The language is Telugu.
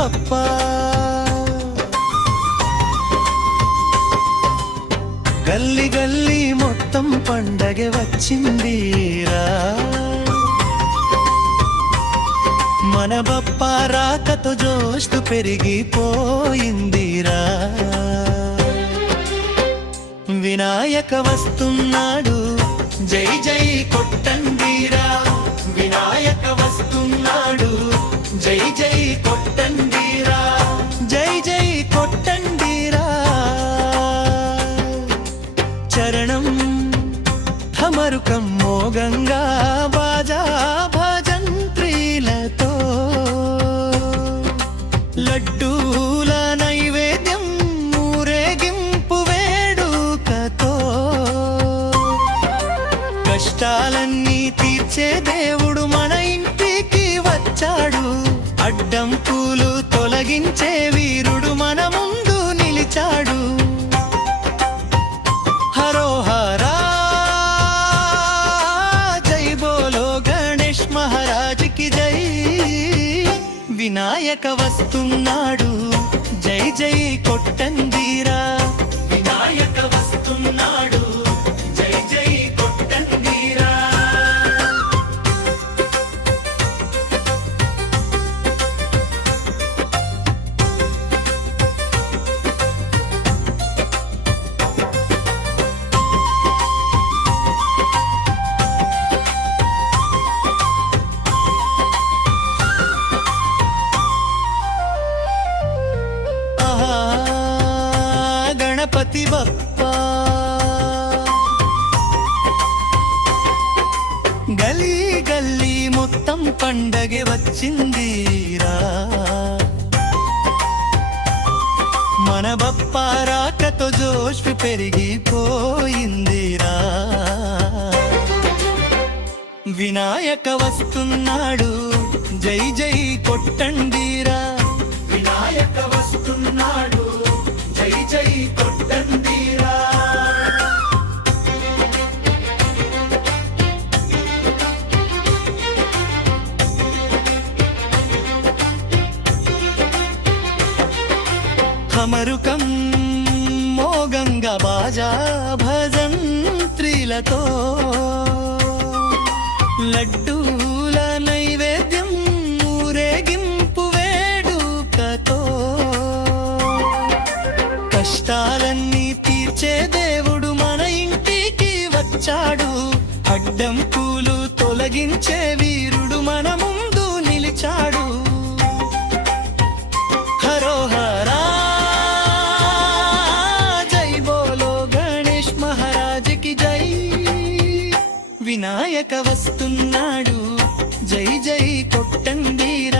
బప్పా గల్లి గల్లి మొత్తం పండగ వచ్చిందిరా మన బప్పా రాకతో జోష్టు పెరిగిపోయిందిరా వినాయక వస్తున్నాడు జై జై కొట్టండిరా వినాయక వస్తున్నాడు జై జై కొట్టండిరా జై జై కొట్టండిరా చరణం ఠమరుకం మోగంగా బాజా భజంత్రీలతో లడ్డూల నైవేద్యం ఊరేగింపు వేడుకతో కష్టాలన్నీ తీర్చే దేవుడు మన ఇంటికి వచ్చాడు అడ్డంకులు తొలగించే వీరుడు మన ముందు నిలిచాడు హరోహరా జై బోలో గణేష్ మహారాజ్ కి జై వినాయక వస్తున్నాడు జై జై కొట్టండిరా వినాయక వస్తున్నాడు జై జై కొట్టండిరా గణపతి బప్పా గలీ గల్లీ మొత్తం పండగ వచ్చిందిరా మన బప్పా రాకతో జోష్ పెరిగిపోయిందిరా వినాయక వస్తున్నాడు జై జై కొట్టండిరా వినాయక వస్తున్నాడు జై జై కొట్టండిరా హమరుకం మోగంగా బాజా భజంత్రీలతో లడ్డూల నైవేద్యం ఊరేగింపు వేడుకతో కష్టాలన్నీ తీర్చే దేవుడు మన ఇంటికి వచ్చాడు అడ్డంకులు తొలగించే వీరుడు మన ముందు నిలిచాడు హరోహరా జై బోలో గణేష్ మహారాజ్ కి జై వినాయక వస్తున్నాడు జై జై కొట్టండిరా